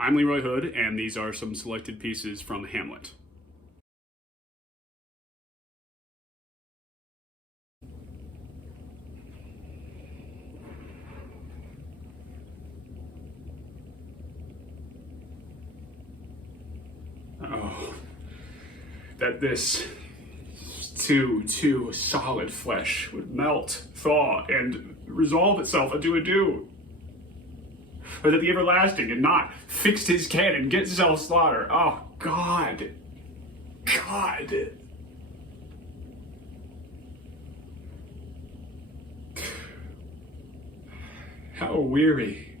I'm Leroy Hood, and these are some selected pieces from Hamlet. Oh, that this too solid flesh would melt, thaw, and resolve itself into a dew. Or that the everlasting had not fixed his cannon, get self-slaughter. Oh, God. God. How weary,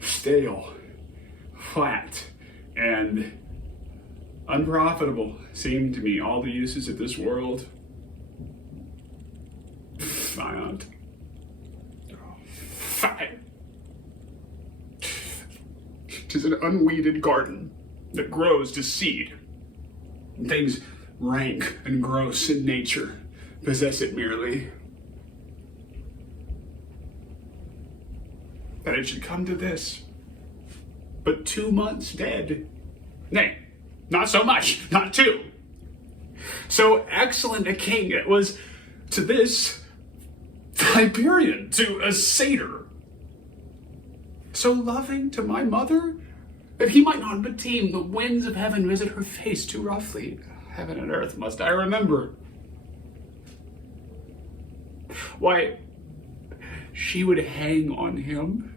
stale, flat, and unprofitable seem to me all the uses of this world. Fiant. Fine. 'Tis an unweeded garden that grows to seed. Things rank and gross in nature possess it merely. That it should come to this. But 2 months dead. Nay, not so much, not 2. So excellent a king it was to this Tiberian, to a satyr. So loving to my mother, that he might not but deem the winds of heaven visit her face too roughly. Heaven and earth must I remember. Why, she would hang on him,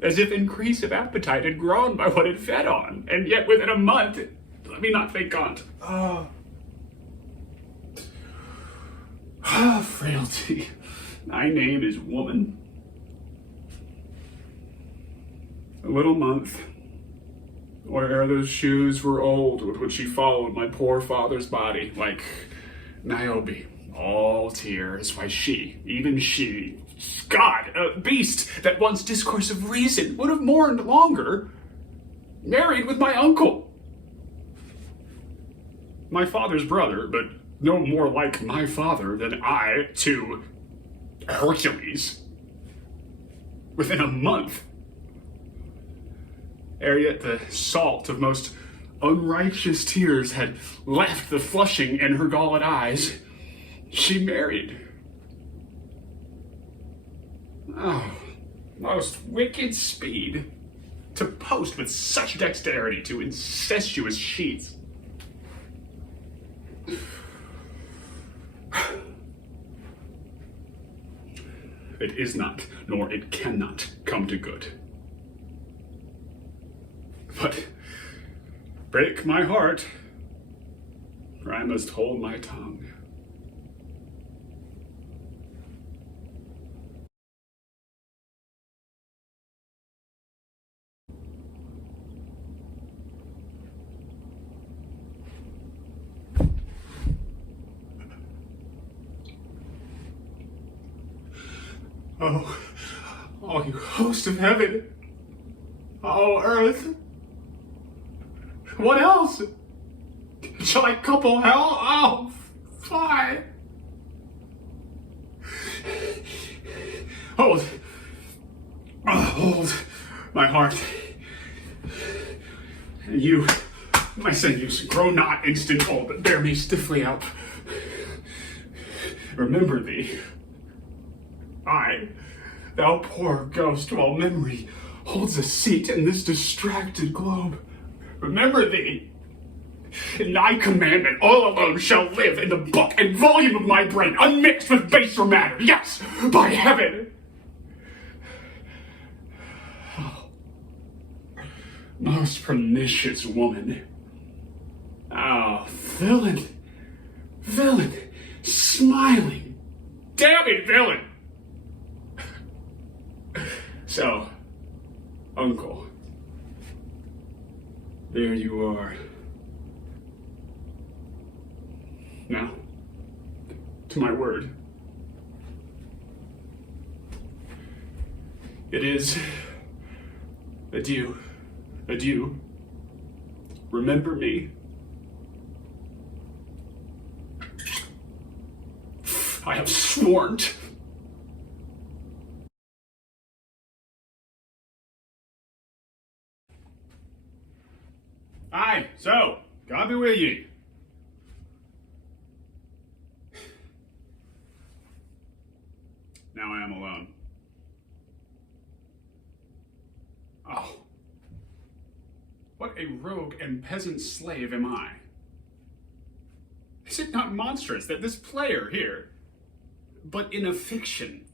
as if increase of appetite had grown by what it fed on, and yet within a month, let me not think on't. Frailty, thy name is woman. A little month, or ere those shoes were old with which she followed my poor father's body, like Niobe, all tears. Why she, even she, God, a beast that once discourse of reason would have mourned longer, married with my uncle, my father's brother, but no more like my father than I to Hercules, within a month. Ere yet the salt of most unrighteous tears had left the flushing in her galled eyes, she married. Oh, most wicked speed, to post with such dexterity to incestuous sheets. It is not, nor it cannot come to good. But break my heart, for I must hold my tongue. Oh, you host of heaven, oh, earth, what else? Shall I couple hell? Oh, fly. Hold my heart. You, my sinews, grow not instant old, but bear me stiffly up. Remember thee. Thou poor ghost, while memory holds a seat in this distracted globe. Remember thee. In thy commandment, all alone shall live in the book and volume of my brain, unmixed with baser matter. Yes, by heaven. Oh, most pernicious woman. Oh, villain, smiling, damning villain. So, uncle, there you are. Now, to my word. It is adieu, adieu. Remember me. I have sworn. Aye, so, God be with ye. Now I am alone. Oh. What a rogue and peasant slave am I? Is it not monstrous that this player here, but in a fiction,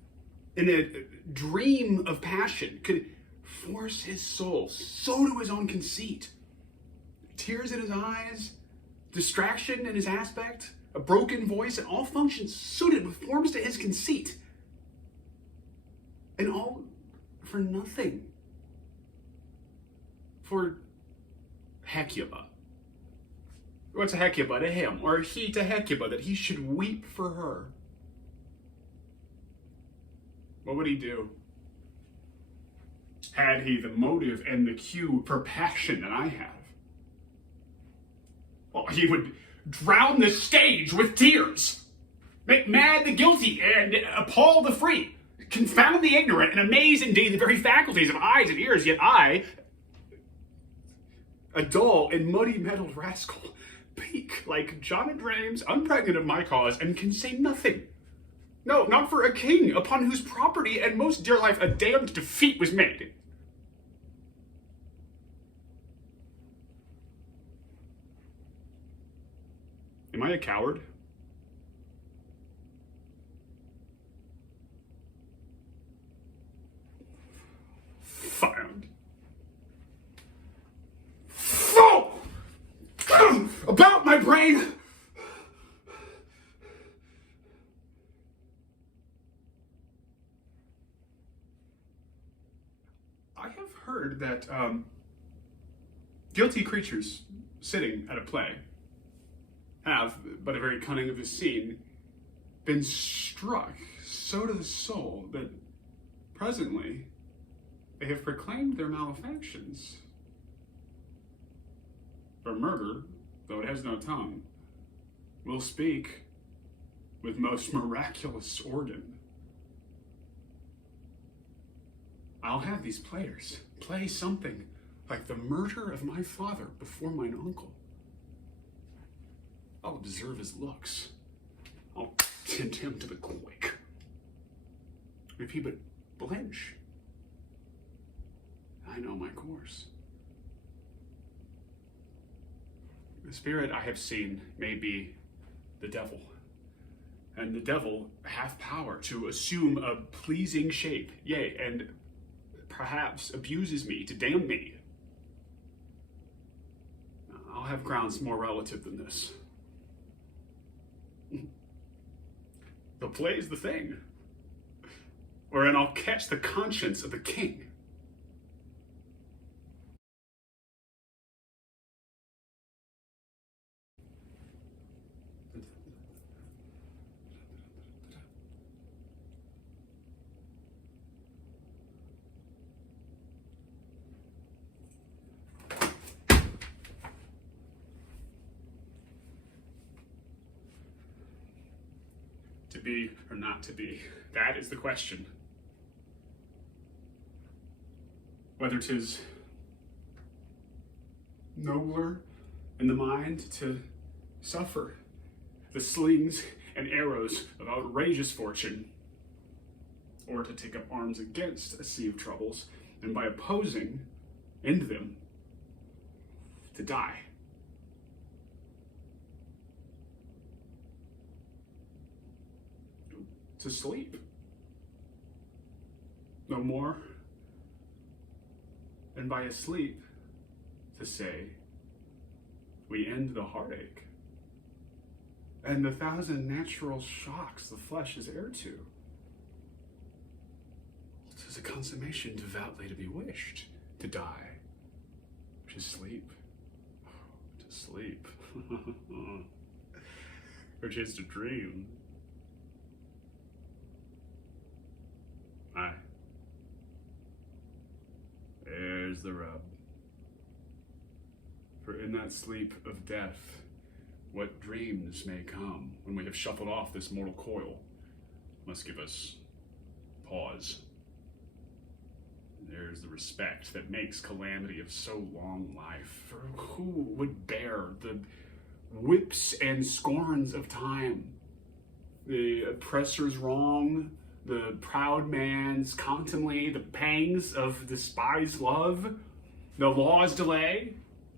in a dream of passion, could force his soul so to his own conceit? Tears in his eyes, distraction in his aspect, a broken voice, and all functions suited with forms to his conceit. And all for nothing. For Hecuba. What's a Hecuba to him, or he to Hecuba, that he should weep for her? What would he do? Had he the motive and the cue for passion that I have? Well, he would drown the stage with tears, make mad the guilty and appall the free, confound the ignorant and amaze indeed the very faculties of eyes and ears, yet I, a dull and muddy-mettled rascal, peak like John of Drames, unpregnant of my cause, and can say nothing. No, not for a king upon whose property and most dear life a damned defeat was made. Am I a coward? Found. Oh! About my brain! I have heard that guilty creatures sitting at a play have, but a very cunning of the scene, been struck so to the soul that presently they have proclaimed their malefactions. For murder, though it has no tongue, will speak with most miraculous organ. I'll have these players play something like the murder of my father before mine uncle. I'll observe his looks. I'll tint him to the quick. If he but blench, I know my course. The spirit I have seen may be the devil, and the devil hath power to assume a pleasing shape, yea, and perhaps abuses me to damn me. I'll have grounds more relative than this. The play's the thing, wherein I'll catch the conscience of the king. To be or not to be, that is the question. Whether 'tis nobler in the mind to suffer the slings and arrows of outrageous fortune, or to take up arms against a sea of troubles, and by opposing, end them, to die. To sleep. No more. And by a sleep, to say, we end the heartache and the thousand natural shocks the flesh is heir to. 'Tis a consummation devoutly to be wished, to die, to sleep, to sleep, which is to dream. Aye. There's the rub. For in that sleep of death, what dreams may come when we have shuffled off this mortal coil must give us pause There's the respect that makes calamity of so long life. For who would bear the whips and scorns of time? The oppressor's wrong, the proud man's contumely, the pangs of despised love, the law's delay,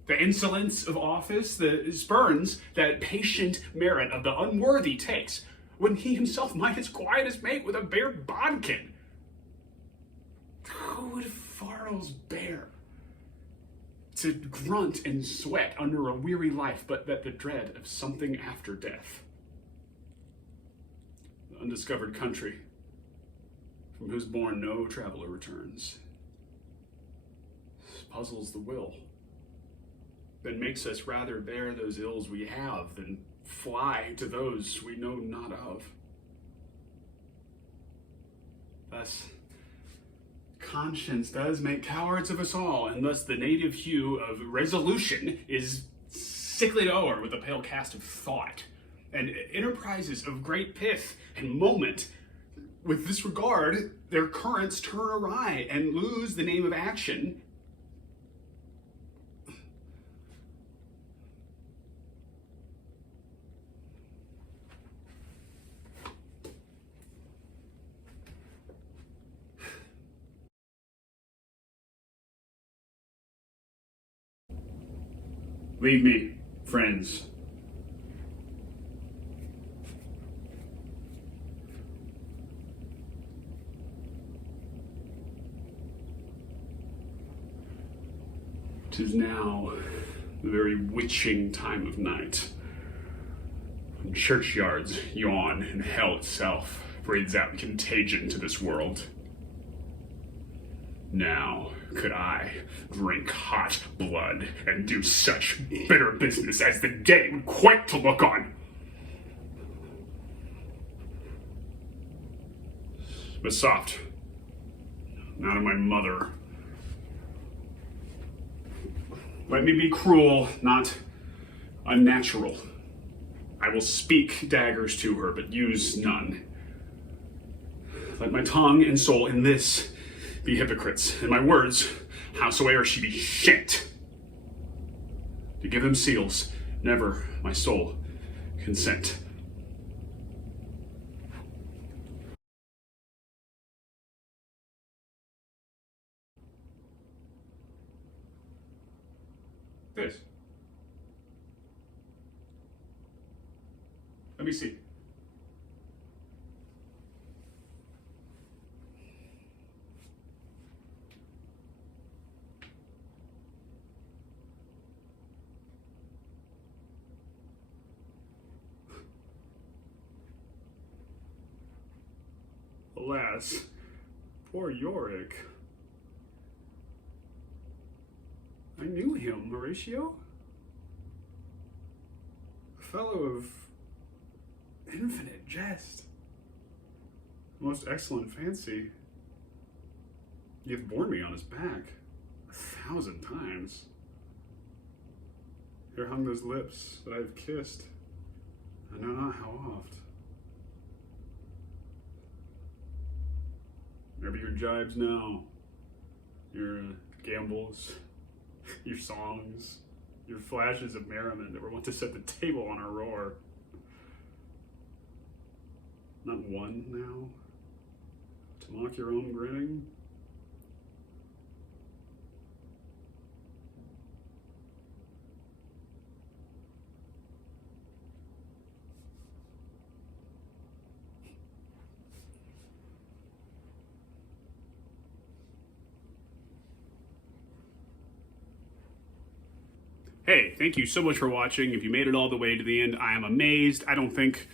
the insolence of office, the spurns that patient merit of the unworthy takes, when he himself might as quiet as mate with a bare bodkin. Who would Farrell's bear to grunt and sweat under a weary life, but that the dread of something after death? The undiscovered country, from whose bourne no traveler returns, puzzles the will, then makes us rather bear those ills we have than fly to those we know not of. Thus, conscience does make cowards of us all, and thus the native hue of resolution is sicklied o'er with a pale cast of thought, and enterprises of great pith and moment, with this regard, their currents turn awry and lose the name of action. Leave me, friends. "'Tis now the very witching time of night, when churchyards yawn and hell itself breathes out contagion to this world. Now could I drink hot blood and do such bitter business as the day would quite to look on. But soft, not of my mother. Let me be cruel, not unnatural. I will speak daggers to her, but use none. Let my tongue and soul in this be hypocrites, and my words, howsoever she be, shan't. To give them seals, never my soul consent." This. Let me see. Alas, poor Yorick. I knew him, Horatio. A fellow of infinite jest, most excellent fancy. He hath borne me on his back 1,000 times. Here hung those lips that I have kissed, I know not how oft. There be your jibes now, your gambols, your songs, your flashes of merriment that were wont to set the table on our roar. Not one now, to mock your own grinning? Hey, thank you so much for watching. If you made it all the way to the end, I am amazed. I don't think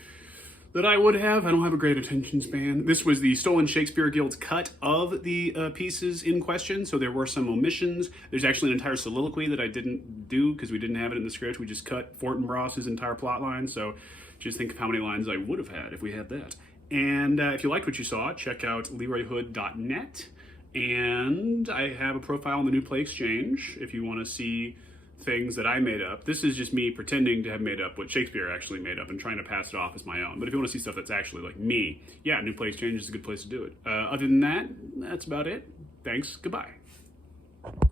that I would have. I don't have a great attention span. This was the Stolen Shakespeare Guild's cut of the pieces in question, so there were some omissions. There's actually an entire soliloquy that I didn't do because we didn't have it in the script. We just cut Fortinbras's entire plot line, so just think of how many lines I would have had if we had that. And if you liked what you saw, check out leroyhood.net. And I have a profile on the New Play Exchange if you want to see things that I made up. This is just me pretending to have made up what Shakespeare actually made up and trying to pass it off as my own. But if you want to see stuff that's actually like me, yeah, New Play Exchange is a good place to do it. Other than that, that's about it. Thanks. Goodbye.